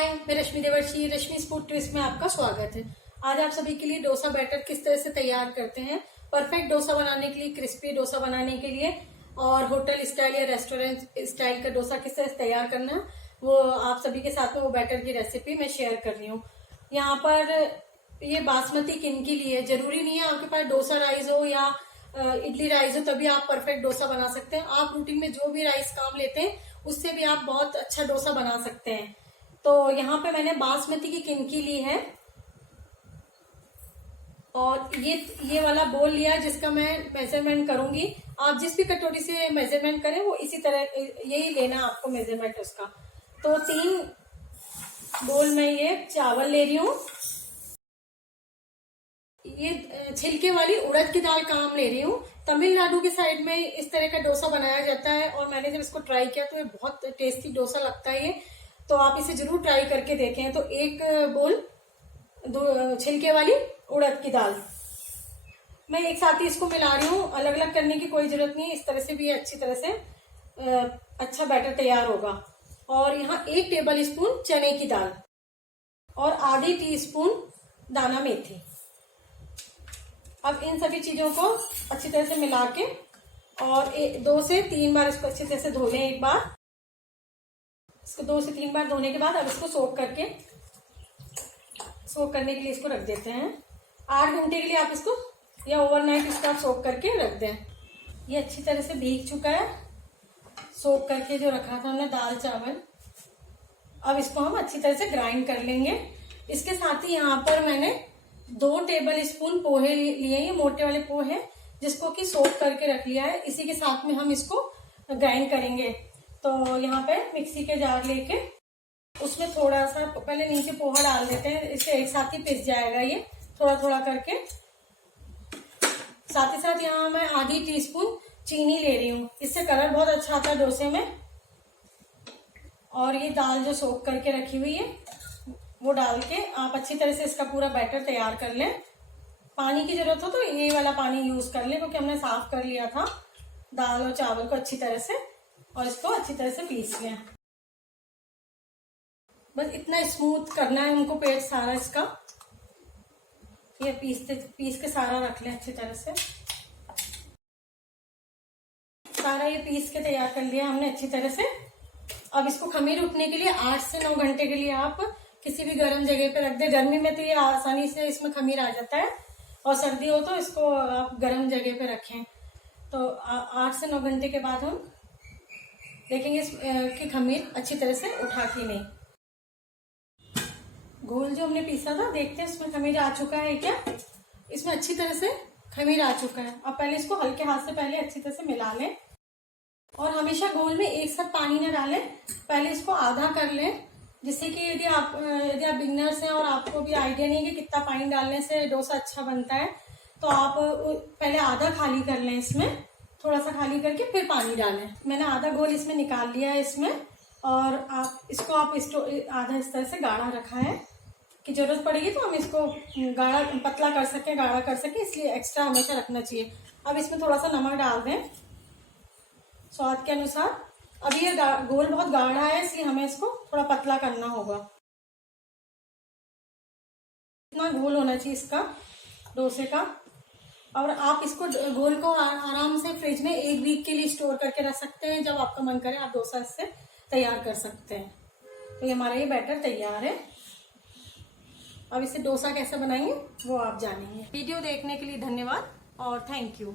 हाय, मैं रश्मि देवर्षी, रश्मि food twist में आपका स्वागत है। आज आप सभी के लिए डोसा बैटर किस तरह से तैयार करते हैं, परफेक्ट डोसा बनाने के लिए, क्रिस्पी डोसा बनाने के लिए और होटल स्टाइल या रेस्टोरेंट स्टाइल का डोसा किस तरह से तैयार करना है, वो आप सभी के साथ में वो बैटर की रेसिपी मैं शेयर कर रही हूँ। यहाँ पर ये बासमती किन के लिए, जरूरी नहीं है आपके पास डोसा राइस हो या इडली राइस हो तभी आप परफेक्ट डोसा बना सकते हैं। आप रूटीन में जो भी राइस काम लेते हैं उससे भी आप बहुत अच्छा डोसा बना सकते हैं। तो यहाँ पे मैंने बासमती की किनकी ली है और ये वाला बोल लिया जिसका मैं मेजरमेंट करूंगी। आप जिस भी कटोरी से मेजरमेंट करें वो इसी तरह यही लेना आपको मेजरमेंट उसका। तो 3 बोल में ये चावल ले रही हूँ। ये छिलके वाली उड़द की दाल काम ले रही हूँ। तमिलनाडु के साइड में इस तरह का डोसा बनाया जाता है और मैंने जब इसको ट्राई किया तो ये बहुत टेस्टी डोसा लगता है ये, तो आप इसे जरूर ट्राई करके देखें। तो 1 बोल छिलके वाली उड़द की दाल मैं एक साथ ही इसको मिला रही हूँ। अलग अलग करने की कोई जरूरत नहीं है, इस तरह से भी अच्छी तरह से अच्छा बैटर तैयार होगा। और यहाँ 1 टेबल स्पून चने की दाल और आधी टीस्पून दाना मेथी। अब इन सभी चीजों को अच्छी तरह से मिला के और 2 से 3 बार इसको अच्छी तरह से धो लें। एक बार इसको 2 से 3 बार धोने के बाद अब इसको सोक करने के लिए इसको रख देते हैं। 8 घंटे के लिए आप इसको या ओवरनाइट इसको आप सोक करके रख दें। ये अच्छी तरह से भीग चुका है, सोक करके जो रखा था हमने दाल चावल। अब इसको हम अच्छी तरह से ग्राइंड कर लेंगे। इसके साथ ही यहाँ पर मैंने 2 टेबल स्पून पोहे लिए, ये मोटे वाले पोहे जिसको कि सोक करके रख लिया है। इसी के साथ में हम इसको ग्राइंड करेंगे। तो यहाँ पे मिक्सी के जार लेके उसमें थोड़ा सा पहले नीचे पोहा डाल देते हैं, इससे एक साथ ही पिस जाएगा ये थोड़ा थोड़ा करके। साथ ही साथ यहाँ मैं आधी टीस्पून चीनी ले रही हूँ, इससे कलर बहुत अच्छा आता है डोसे में। और ये दाल जो सोक करके रखी हुई है वो डाल के आप अच्छी तरह से इसका पूरा बैटर तैयार कर लें। पानी की जरूरत हो तो ये वाला पानी यूज कर लें क्योंकि हमने साफ कर लिया था दाल और चावल को अच्छी तरह से, और इसको अच्छी तरह से पीस लें। बस इतना स्मूथ करना है उनको पेस्ट सारा इसका। ये पीस के सारा रख लें अच्छी तरह से। सारा ये पीस के तैयार कर लिया हमने अच्छी तरह से। अब इसको खमीर उठने के लिए 8 से 9 घंटे के लिए आप किसी भी गर्म जगह पे रख दे। गर्मी में तो ये आसानी से इसमें खमीर आ जाता है और सर्दी हो तो इसको आप गर्म जगह पे रखें। तो 8 से 9 घंटे के बाद हम देखेंगे कि खमीर अच्छी तरह से उठा कि नहीं। घोल जो हमने पीसा था देखते हैं इसमें खमीर आ चुका है क्या। इसमें अच्छी तरह से खमीर आ चुका है। अब पहले इसको हल्के हाथ से पहले अच्छी तरह से मिला लें और हमेशा घोल में एक साथ पानी न डालें, पहले इसको आधा कर लें। जिससे कि यदि आप बिगनर्स हैं और आपको भी आइडिया नहीं है कि कितना पानी डालने से डोसा अच्छा बनता है, तो आप पहले आधा खाली कर लें, इसमें थोड़ा सा खाली करके फिर पानी डालें। मैंने आधा घोल इसमें निकाल लिया है इसमें, और आप इसको आधा इस तरह से गाढ़ा रखा है कि जरूरत पड़ेगी तो हम इसको गाढ़ा पतला कर सकें, गाढ़ा कर सकें, इसलिए एक्स्ट्रा हमेशा रखना चाहिए। अब इसमें थोड़ा सा नमक डाल दें स्वाद के अनुसार। अब ये घोल बहुत गाढ़ा है इसलिए हमें इसको थोड़ा पतला करना होगा। इतना घोल होना चाहिए इसका डोसे का। और आप इसको घोल को आराम से फ्रिज में 1 वीक के लिए स्टोर करके रख सकते हैं। जब आपका मन करे आप डोसा इससे तैयार कर सकते हैं। तो ये हमारा ये बैटर तैयार है। अब इसे डोसा कैसे बनाएंगे वो आप जानेंगे। वीडियो देखने के लिए धन्यवाद और थैंक यू।